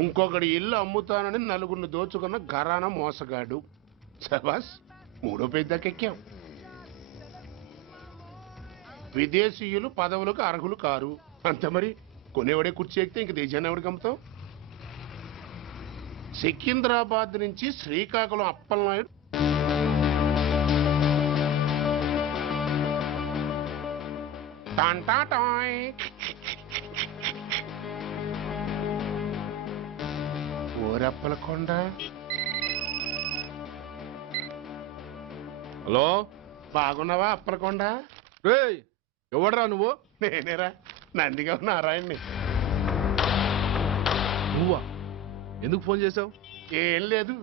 ఇంకొకటి ఇల్లు అమ్ముతానని నలుగురిని దోచుకున్న ఘరానా మోసగాడు. శబాస్, మూడో పేజీ దాకా ఎక్కాం. విదేశీయులు పదవులకు అర్హులు కారు. అంతే మరి, కొనేవాడే కుర్చీ ఎక్కితే ఇంక దేశాన్ని ఎవరికి అమ్ముతావు? సికింద్రాబాద్ నుంచి శ్రీకాకుళం అప్పలనాయుడు టాంటాటాయ్. ఓరప్పలకొండ. హలో, బాగున్నావా అప్పలకొండ? రేయ్ ఎవడరా నువ్వు? నేనేరా, నందిగా నారాయణ్ని. నువ్వా? ఎందుకు ఫోన్ చేసావు? ఏం లేదు,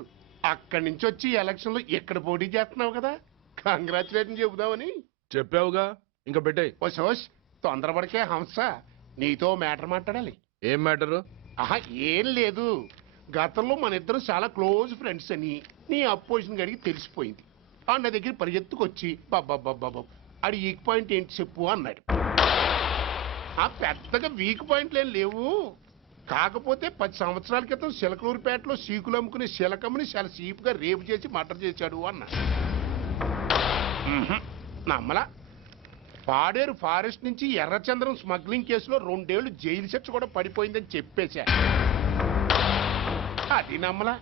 అక్కడి నుంచి వచ్చి ఎలక్షన్ లో ఇక్కడ పోటీ చేస్తున్నావు కదా, కంగ్రాచులేషన్ చెబుదామని. చెప్పావుగా, ఇంకా పెట్టాయి. ఓ సోష్, తొందరపడికే హంస, నీతో మ్యాటర్ మాట్లాడాలి. ఏం మ్యాటరు? ఆహా, ఏం లేదు, గతంలో మన ఇద్దరం చాలా క్లోజ్ ఫ్రెండ్స్ అని నీ అపోజిషన్ గడికి తెలిసిపోయింది. ఆ నా దగ్గర పరిగెత్తుకొచ్చి బాబా అది వీక్ పాయింట్ ఏంటి చెప్పు అన్నాడు. ఆ పెద్దగా వీక్ పాయింట్లు ఏం లేవు, కాకపోతే 10 సంవత్సరాల క్రితం చిలకలూరుపేటలో సీకులు అమ్ముకునే శిలకమ్మని చాలా సీపుగా రేపు చేసి మర్డర్ చేశాడు అన్నాడు. నమ్మలా. పాడేరు ఫారెస్ట్ నుంచి ఎర్రచంద్రం స్మగ్లింగ్ కేసులో 2 ఏళ్లు జైలు శిక్ష కూడా పడిపోయిందని చెప్పేశా. అది నమ్మలా.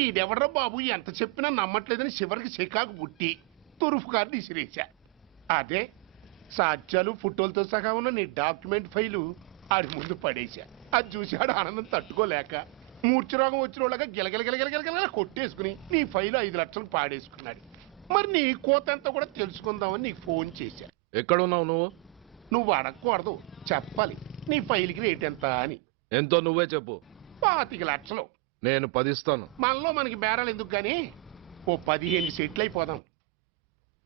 ఈడెవడ్రా బాబు ఎంత చెప్పినా నమ్మట్లేదని చివరికి చికాకు పుట్టి తురుపు కార్డు ఇసిరేశా. అదే సాక్ష్యాలు ఫోటోలతో సహా ఉన్న నీ డాక్యుమెంట్ ఫైలు ఆడి ముందు పడేశా. అది చూశాడు ఆనందం తట్టుకోలేక మూర్ఛరోగం వచ్చిన వాళ్ళగా గిలగిలగిలగిలగిలగిల కొట్టేసుకుని నీ ఫైలు 5 లక్షలు పాడేసుకున్నాడు. మరి నీ కోతంతా కూడా తెలుసుకుందామని నీకు ఫోన్ చేశా. ఎక్కడున్నావు నువ్వు? నువ్వు అడగకూడదు, చెప్పాలి. నీ ఫైల్కి రేట్ ఎంత అని. ఎంతో నువ్వే చెప్పు. 25 లక్షలు. నేను 10 ఇస్తాను. మనలో మనకి బేరాలు ఎందుకు గానీ ఓ 15 సెట్లు అయిపోదాం.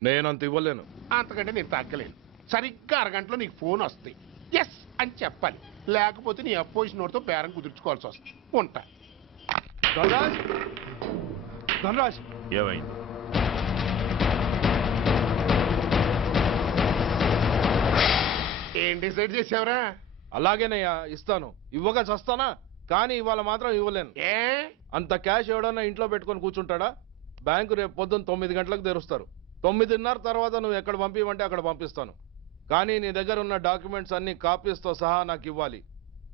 నేనంత ఇవ్వలేను. అంతకంటే నేను తగ్గలేను. సరిగ్గా అరగంటలో నీకు ఫోన్ వస్తాయి. ఎస్ అని చెప్పాలి, లేకపోతే నీ అపోజిషన్ నోటితో బేరం కుదుర్చుకోవాల్సి వస్తుంది. ఉంటా. ధనరాజ్, ధనరాజ్, ఏమైంది? ఏం డిసైడ్ చేసావురా? అలాగేనయ్యా, ఇస్తాను. ఇవ్వగా చస్తానా, కానీ ఇవాళ మాత్రం ఇవ్వలేను. ఏ అంత క్యాష్ ఎవడన్నా ఇంట్లో పెట్టుకొని కూర్చుంటాడా? బ్యాంకు రేపు పొద్దున్న 9 గంటలకు తెరుస్తారు. 9:30 తర్వాత నువ్వు ఎక్కడ పంపివంటే అక్కడ పంపిస్తాను. కానీ నీ దగ్గర ఉన్న డాక్యుమెంట్స్ అన్ని కాపీస్తో సహా నాకు ఇవ్వాలి.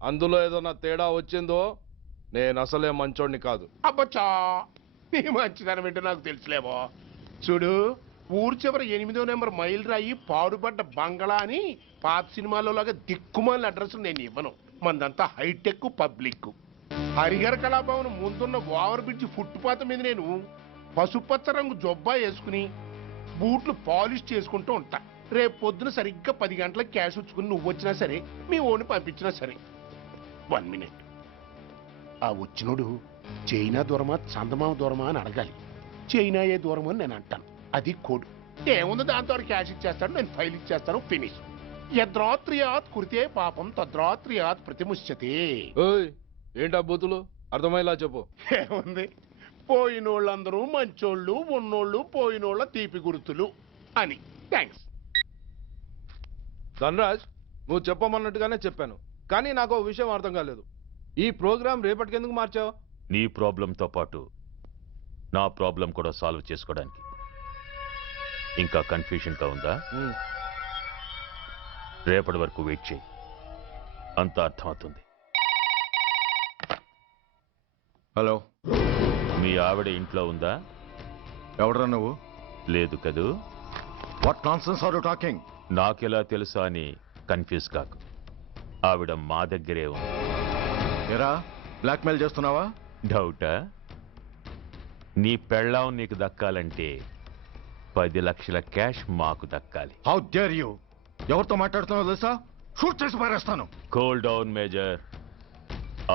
అందులో ఏదన్నా తేడా వచ్చిందో నేను అసలే మంచోడిని కాదు. అబ్బచ్చా, నీ మంచిదనం ఏంటో నాకు తెలుసులేమో. చూడు, ఊరు చివరి 8వ నెంబర్ మైల్ రాయి పాడుపడ్డ బంగళా అని పాత సినిమాలో లాగా దిక్కుమాలిన అడ్రస్ నేను ఇవ్వను. మందంతా హైటెక్ పబ్లిక్. హరిహర కళాభవన్ ముందున్న ఓవర్ బ్రిడ్జ్ ఫుట్పాత్ మీద నేను పసుపచ్చ రంగు జొబ్బా వేసుకుని బూట్లు పాలిష్ చేసుకుంటూ ఉంటా. రేపు పొద్దున సరిగ్గా 10 గంటలకు క్యాష్ వచ్చుకుని నువ్వు వచ్చినా సరే, మీ ఓన్ని పంపించినా సరే. 1 మినిట్. ఆ వచ్చినోడు చైనా దూరమా చందమామ దూరమా అని అడగాలి. చైనా ఏ దూరం అని నేను అంటాను. అది కోడ్. ఏముంది, దాంతో క్యాష్ ఇచ్చేస్తాడు, నేను ఫైల్ ఇచ్చేస్తాను, ఫినిష్. యద్రాత్రియాత్ కురితే పాపం తద్రాత్రియాత్ ప్రతిముష్యతే. ఏంటా బూతులు? అర్థమయ్యేలా చెప్పు. ఏముంది, పోయినోళ్ళందరూ మంచోళ్ళు, ఉన్నోళ్ళు పోయినోళ్ళ తీపి గుర్తులు అని. థ్యాంక్స్. ధనరాజ్, నువ్వు చెప్పమన్నట్టుగానే చెప్పాను, కానీ నాకు ఒక విషయం అర్థం కాలేదు. ఈ ప్రోగ్రాం రేపటికి ఎందుకు మార్చావు? నీ ప్రాబ్లంతో పాటు నా ప్రాబ్లం కూడా సాల్వ్ చేసుకోవడానికి. ఇంకా కన్ఫ్యూజన్గా ఉందా? రేపటి వరకు వెయిట్ చేయి, అంత అర్థమవుతుంది. హలో, మీ ఆవిడ ఇంట్లో ఉందా? ఎవడరా నువ్వు? లేదు కదూ. What nonsense are you talking? నాకెలా తెలుసా అని కన్ఫ్యూజ్ కాకు. ఆవిడ మా దగ్గరే ఉంది. ఎరా, బ్లాక్మెయిల్ చేస్తున్నావా? డౌటా? నీ పెళ్ళాం నీకు దక్కాలంటే 10 లక్షల క్యాష్ మాకు దక్కాలి. How dare you! ఎవరితో మాట్లాడుతున్నావు తెలుసా? షూట్ చేసి పారేస్తాను. Cool down major.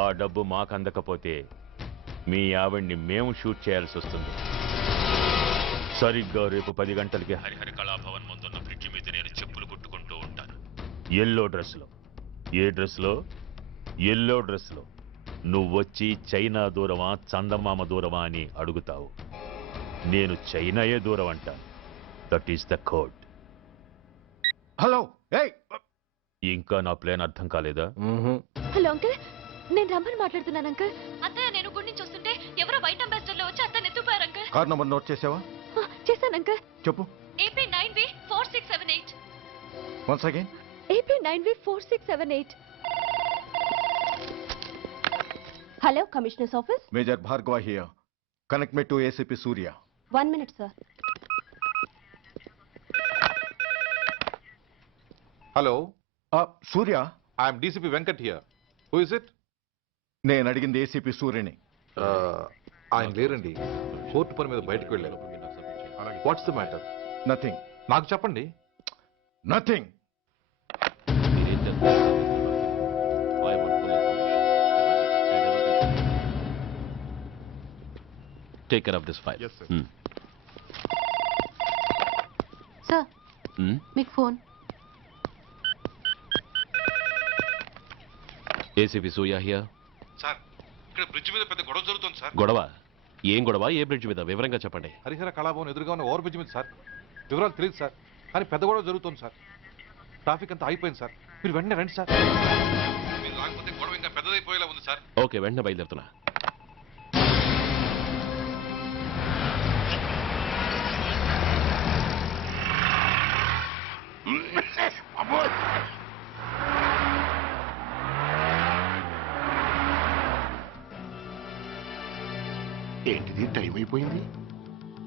ఆ డబ్బు మాకు అందకపోతే మీ ఆవిడ్ని మేము షూట్ చేయాల్సి వస్తుంది. సరిగ్గా రేపు 10 గంటలకి హరిహర కళాభవన్ ముందున్న బ్రిడ్జి మీద నేను చెప్పులు కుట్టుకుంటూ ఉంటాను. ఎల్లో డ్రెస్లో. ఏ డ్రెస్లో? ఎల్లో డ్రెస్లో. నువ్వొచ్చి చైనా దూరమా చందమామ దూరమా అని అడుగుతావు. నేను చైనాయే దూరం అంటాను. That is the code. Hello, ఇంకా నా ప్లాన్ అర్థం కాలేదా? హలో అంకుల్, నేను రమ్మని మాట్లాడుతున్నాను అంకుల్. అత్తయ్య నేను గుడి నుంచి వస్తుంటే ఎవరో వైట్ అంబాసిడర్ లో వచ్చి అత్తని ఎత్తుపోయారు అంకుల్. కార్ నంబర్ నోట్ చేసావా? చేశాను అంకుల్. చెప్పు. AP 9V4678. Once again. AP 9V4678. Hello, commissioners office. Major Bhargava here. Connect me to ACP Surya. 1 minute sir. Hello, Surya. I'm DCP Venkat here. Who is it? నేను అడిగింది ACP సూర్యని. ఆయన లేరండి, court పని మీద బయటకు వెళ్ళారు. What's the matter? నథింగ్. నాకు చెప్పండి. Nothing. Take care of this file. Yes, sir. Sir, మీకు phone. ACP Surya here. Sir, ఇక్కడ బ్రిడ్జ్ మీద పెద్ద గొడవ జరుగుతుంది సార్. గొడవ? ఏం గొడవ? ఏ బ్రిడ్జ్ మీద? వివరంగా చెప్పండి. హరిహర కళాభవన్ ఎదురుగా ఉన్న ఓవర్ బ్రిడ్జ్ మీద సార్. వివరాలు తెలియదు సార్, కానీ పెద్ద గొడవ జరుగుతుంది సార్. ట్రాఫిక్ అంతా అయిపోయింది సార్. మీరు వెంటనే రండి సార్. మీరు రాకపోతే గొడవ ఇంకా పెద్దదైపోయేలా ఉంది సార్. ఓకే, వెంటనే బయలుదేరుతున్నా. ఏంటిది, టైం అయిపోయింది,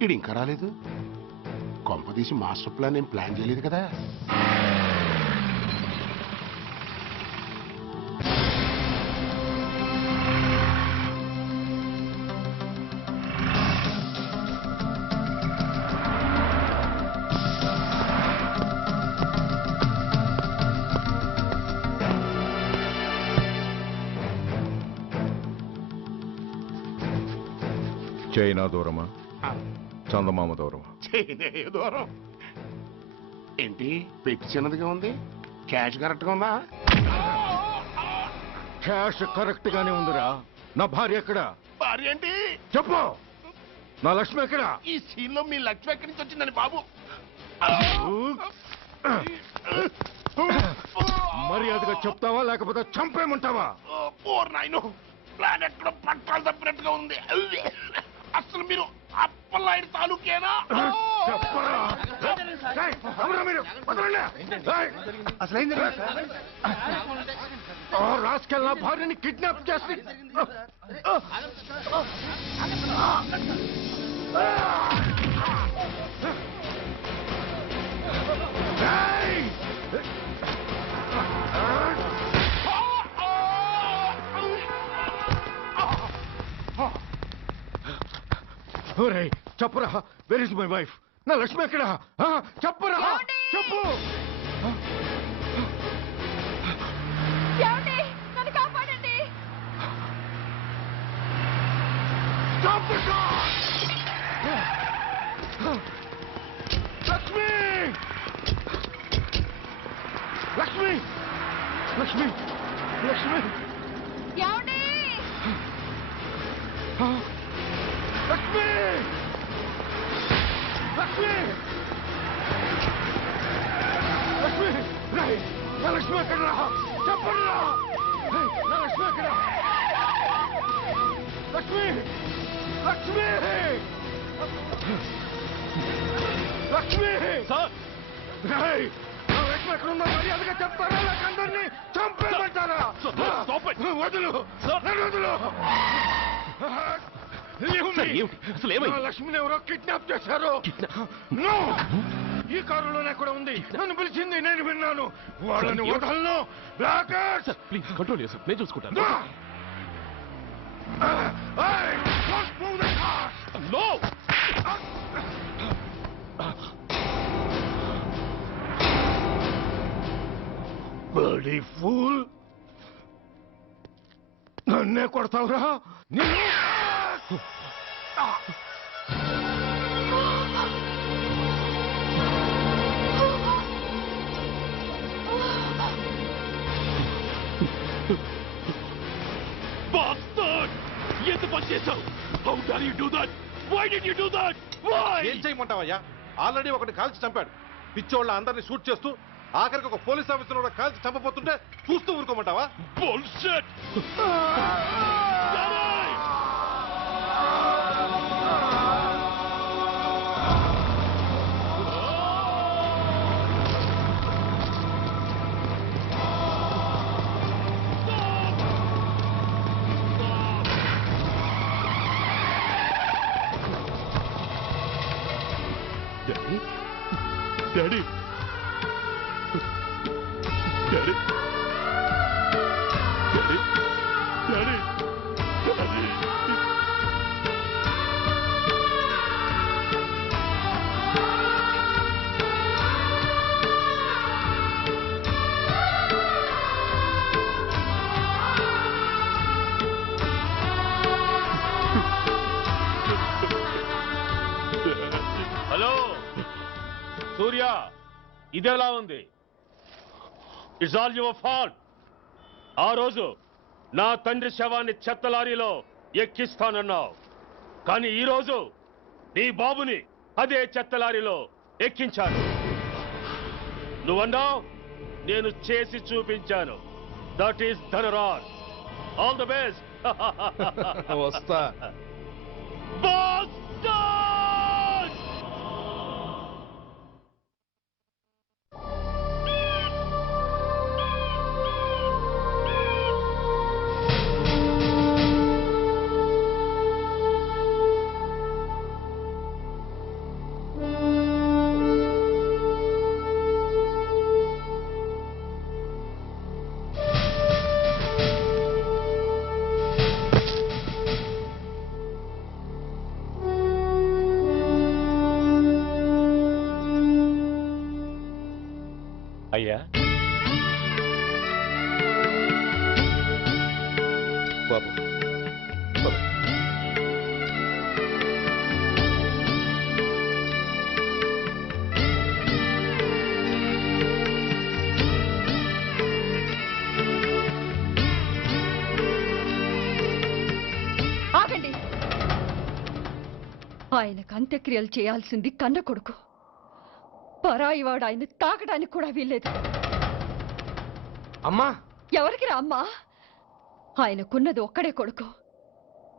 ఇది ఇంకా రాలేదు. కొంపదీసి మాస్టర్ ప్లాన్ ఏం ప్లాన్ చేయలేదు కదా. చైనా దూరమా, చందమామ దూరమా? చైనా దూరం ఏంటి, పెట్టి చిన్నదిగా ఉంది, క్యాష్ కరెక్ట్గా ఉందా? క్యాష్ కరెక్ట్ గానే ఉందిరా. నా భార్య ఎక్కడ? భార్య ఏంటి చెప్పు. నా లక్ష్మి ఎక్కడ? ఈ సీన్ లో మీ లక్ష్మి ఎక్కడి నుంచి వచ్చిందని బాబు. మర్యాదగా చెప్తావా లేకపోతే చంపేమంటావా? ఓర్ నాయనో, ప్లాన్ ఎక్కడ పట్టాలు తప్పినట్టుగా ఉంది. అసలు మీరు అప్పలాంటి తాలూకేనా? రాసుకెళ్ళ భార్యని కిడ్నాప్ చేసి చెప్పరా, వెర్ ఇస్ మై వైఫ్? నా లక్ష్మి ఎక్కడ? చెప్పరా, చెప్పు. నన్ను కాపాడండి. లక్ష్మి, లక్ష్మి, లక్ష్మి, లక్ష్మి, ఏమండి? లక్ష్మి, లక్ష్మి, లక్ష్మి, రై, నా లక్ష్మి ఎక్కడ? చెప్పండి రా. నా లక్ష్మి ఎక్కడ? లక్ష్మి, లక్ష్మి, లక్ష్మి, రై, నా లక్ష్మి ఎక్కడ ఉందో మర్యాదగా చెప్తారా లేక అందరినీ చంపేమంటారా? వదులు, నన్ను వదులు. లక్ష్మిని ఎవరో కిడ్నాప్ చేశారు. ఈ కారులోనే కూడా ఉంది. నన్ను పిలిచింది, నేను విన్నాను. వాళ్ళని వదలను. ప్లీజ్ కంట్రోల్ చేసి నేను చూసుకుంటాను. బడీ ఫూల్, నన్నే కొడతావురా? నేను ఎంత పని చేశావు? How dare you do that? Why did you do that? Why? ఏం చేయమంటావయ్యా? ఆల్రెడీ ఒకటి కాల్చి చంపాడు. పిచ్చోళ్ళ అందరినీ షూట్ చేస్తూ ఆఖరికి ఒక పోలీస్ ఆఫీసర్ కూడా కాల్చి చంపబోతుంటే చూస్తూ ఊరుకోమంటావా? Bullshit! Daddy! Daddy! Daddy! Daddy! Daddy! Hello Surya, ఇదెలా ఉంది? It's all your fault. ఆ రోజు నా తండ్రి శవాన్ని చెత్త లారీలో ఎక్కిస్తానన్నావు, కానీ ఈ రోజు నీ బాబుని అదే చెత్త లారీలో ఎక్కించాను. నువ్వన్నావు, నేను చేసి చూపించాను. That is Dhanraj. All the best. వస్తా. అయ్యా, బాబు పద. ఆగండి. ఆయనకు అంత్యక్రియలు చేయాల్సింది కన్న కొడుకు. పరాయివాడు ఆయన తాకడానికి కూడా వీల్లేదు. అమ్మా, ఎవరికి రా అమ్మా? ఆయనకున్నది ఒక్కడే కొడుకు.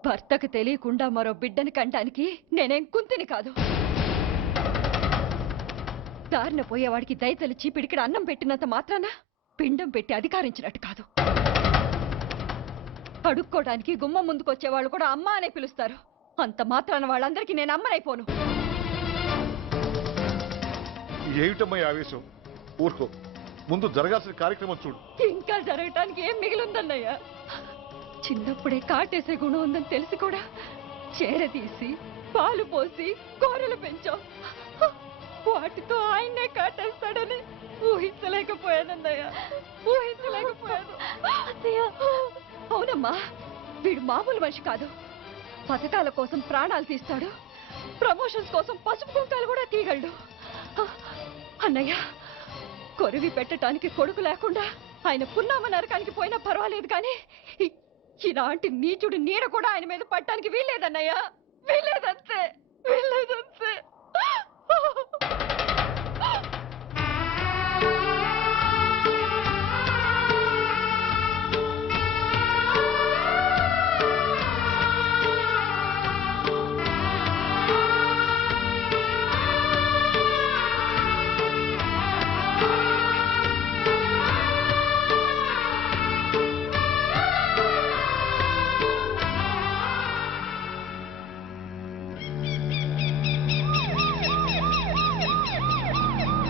భర్తకు తెలియకుండా మరో బిడ్డని కంటానికి నేనేం కుంతిని కాదు. దారిన పోయేవాడికి దయతలిచి పిడికిడ అన్నం పెట్టినంత మాత్రాన పిండం పెట్టి అధికారించినట్టు కాదు. అడుక్కోవడానికి గుమ్మం ముందుకొచ్చేవాళ్ళు కూడా అమ్మ అనే పిలుస్తారు. అంత మాత్రాన వాళ్ళందరికీ నేను అమ్మనైపోను. ఏమిటమ్మా ఈ ఆవేశం? ఊరుకో, ముందు జరగాల్సిన కార్యక్రమం చూడు. ఇంకా జరగటానికి ఏం మిగిలిందన్నయ్య? చిన్నప్పుడే కాటేసే గుణం ఉందని తెలిసి కూడా చేరదీసి పాలు పోసి కూరలు పెంచాం. వాటితో ఆయన్నే కాటేస్తాడని ఊహించలేకపోయానన్నయ్య, ఊహించలేకపోయాను. అవునమ్మా, వీడు మామూలు మనిషి కాదు. పథకాల కోసం ప్రాణాలు తీస్తాడు, ప్రమోషన్స్ కోసం పసుపు కుంకాలు కూడా తీయగలడు. అన్నయ్య, కొరివి పెట్టడానికి కొడుకు లేకుండా ఆయన పున్నామ నరకానికి పోయినా పర్వాలేదు, కానీ ఇలాంటి నీచుడు నీడ కూడా ఆయన మీద పట్టడానికి వీల్లేదన్నయ్య, వీల్లేదంతే, వీల్లేదంతే.